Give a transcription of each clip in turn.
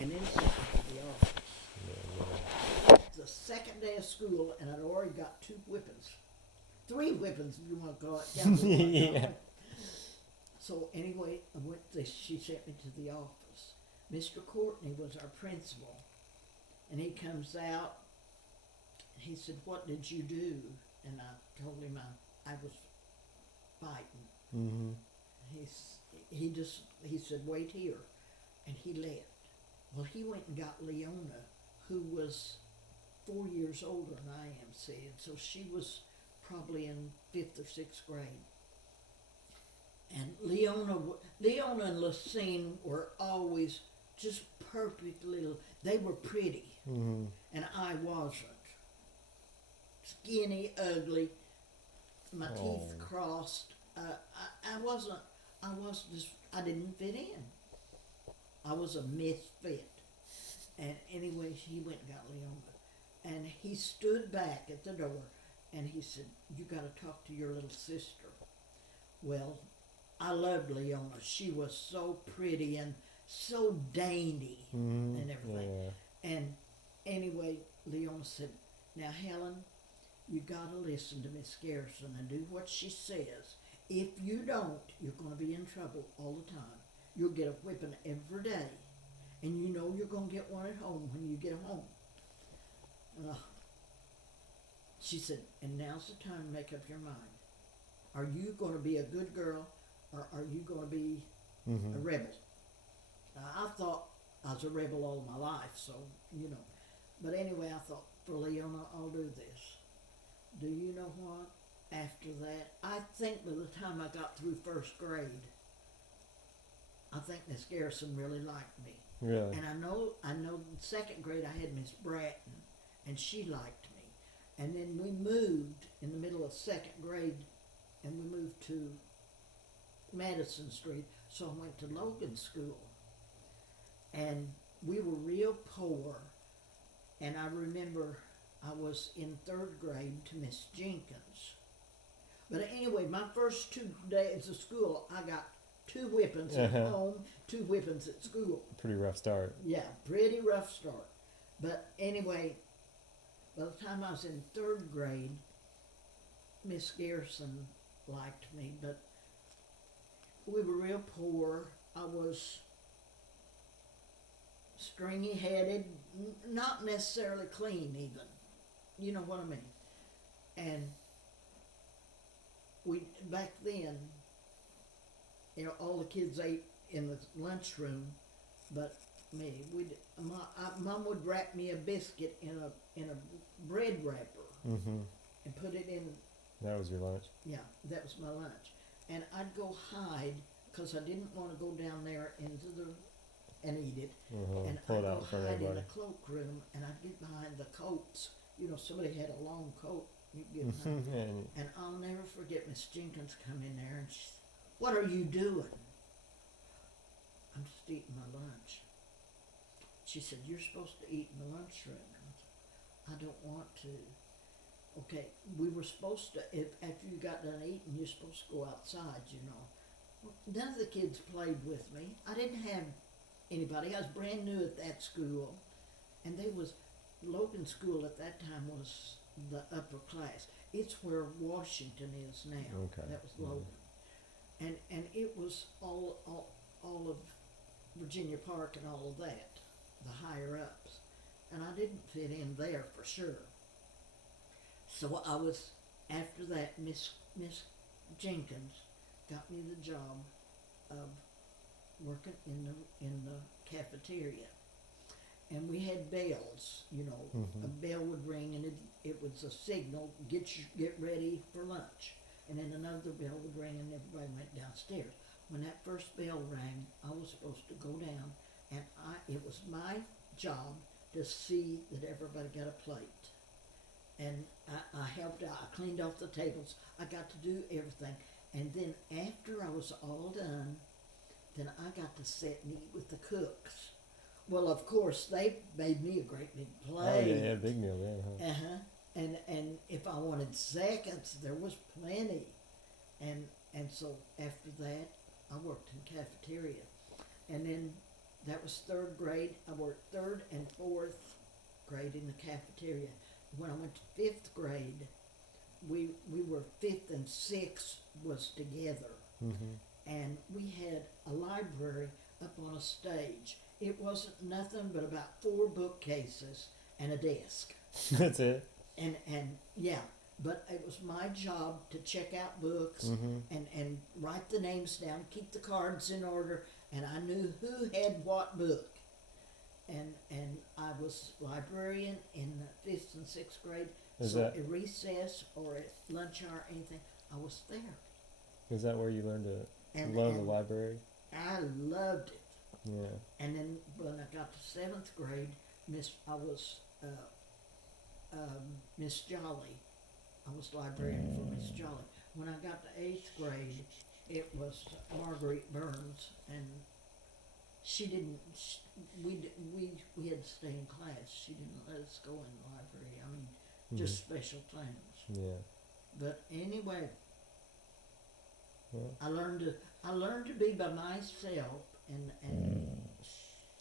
and then sent me to the office. The second day of school, and I'd already got 2 whippings. 3 whippings, if you want to call it. Yeah. So anyway, she sent me to the office. Mr. Courtney was our principal, and he comes out. He said, "What did you do?" And I told him I was fighting. Mm-hmm. He said, "Wait here," and he left. Well, he went and got Leona, who was 4 years older than I am, see, and so she was probably in 5th or 6th grade. And Leona and Lucine were always just perfect little. They were pretty, Mm-hmm. and I wasn't. Skinny, ugly, my teeth crossed. I wasn't. I was just. I didn't fit in. I was a misfit. And anyway, he went and got Leona, and he stood back at the door, and he said, "You got to talk to your little sister." Well, I loved Leona. She was so pretty and so dainty Mm-hmm. and everything. Yeah. And anyway, Leona said, "Now, Helen, you got to listen to Miss Garrison and do what she says. If you don't, you're going to be in trouble all the time. You'll get a whipping every day. And you know you're going to get one at home when you get home." She said, "And now's the time to make up your mind. Are you going to be a good girl, or are you going to be a rebel?" Now, I thought I was a rebel all my life, so, you know. But anyway, I thought, for Leona, I'll do this. Do you know what? After that, I think by the time I got through 1st grade, I think Miss Garrison really liked me. Really? And I know in 2nd grade I had Miss Bratton, and she liked me. And then we moved in the middle of 2nd grade, and we moved to Madison Street, so I went to Logan School. And we were real poor, and I remember I was in 3rd grade to Miss Jenkins. But anyway, my first 2 days of school, I got 2 whippings at home, 2 whippings at school. Pretty rough start. Yeah, pretty rough start. But anyway, by the time I was in 3rd grade, Miss Garrison liked me, but we were real poor. I was stringy headed, not necessarily clean even. You know what I mean? And we back then, you know, all the kids ate in the lunchroom, but me. Mom would wrap me a biscuit in a bread wrapper Mm-hmm. and put it in. That was your lunch. Yeah, that was my lunch, and I'd go hide because I didn't want to go down there into the and eat it. Mm-hmm. And Pull I'd it go out for hide in everybody. the cloakroom, and I'd get behind the coats. You know, somebody had a long coat. You'd get behind. And And I'll never forget Miss Jenkins come in there and she, "What are you doing?" "I'm just eating my lunch." She said, "You're supposed to eat in the lunchroom." I said, "I don't want to." Okay, we were supposed to, if after you got done eating, you're supposed to go outside, you know. Well, none of the kids played with me. I didn't have anybody. I was brand new at that school, and they was Logan School at that time was the upper class. It's where Washington is now. Okay. That was Logan, and it was all of Virginia Park and all of that, the higher ups, and I didn't fit in there for sure. So I was after that. Miss Jenkins got me the job of working in the cafeteria, and we had bells. You know, a bell would ring, and it was a signal: get ready for lunch. And then another bell would ring, and everybody went downstairs. When that first bell rang, I was supposed to go down, and it was my job to see that everybody got a plate. And I helped out. I cleaned off the tables. I got to do everything. And then after I was all done, then I got to sit and eat with the cooks. Well, of course, they made me a great big oh plate. yeah, big meal there. Huh? And if I wanted seconds, there was plenty. And so after that, I worked in cafeteria. And then That was third grade. I worked third and fourth grade in the cafeteria. When I went to fifth grade, we were fifth and sixth was together, and we had a library up on a stage. It wasn't nothing but about 4 bookcases and a desk. That's it. And yeah, but it was my job to check out books and write the names down, keep the cards in order, and I knew who had what book. And I was librarian in the 5th and 6th grade. Is So that- at recess or at lunch hour, anything, I was there. Is that where you learned to And, love the and library? I loved it. Yeah. And then when I got to 7th grade, I was Miss Jolly. I was librarian for Miss Jolly. When I got to 8th grade, it was Marguerite Burns, and she didn't. We had to stay in class. She didn't let us go in the library. I mean, just special times. Yeah. But anyway, Well, I learned to be by myself, and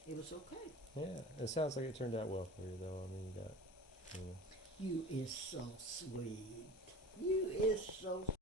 it was okay. yeah. It sounds like it turned out well for you, though. I mean, you got. You is so sweet. You is so